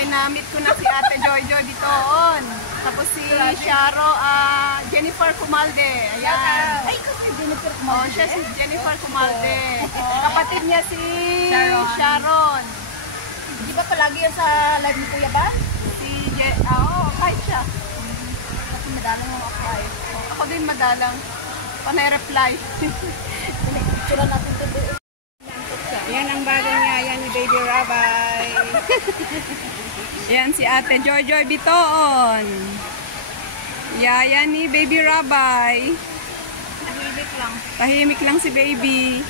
ay na-meet ko na si Ate Joy Joy Bitoon. Tapos si Jennifer Kumalde. Ayan. Ay, kasi Jennifer Oh, Kumalde. siya si Jennifer Kumalde. Kapatid niya si Sharon. Di ba palagi yan sa live ni Kuya ba? Kahit siya. Kasi madalang mga apply. Ako din madalang. Panay reply. Picture natin ito doon. Yan ang bago niya. Yan ni Baby Rabay. Yan si Ate Joy Joy Bitoon. Yan ni Baby Rabay. Tahimik lang. Tahimik lang si Baby.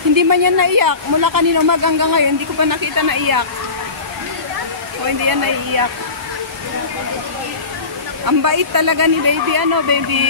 Hindi man yan naiyak. Mula kanina hanggang ngayon, hindi ko pa nakita naiyak. O hindi yan naiiyak. Ang bait talaga ni Baby. Ano, Baby?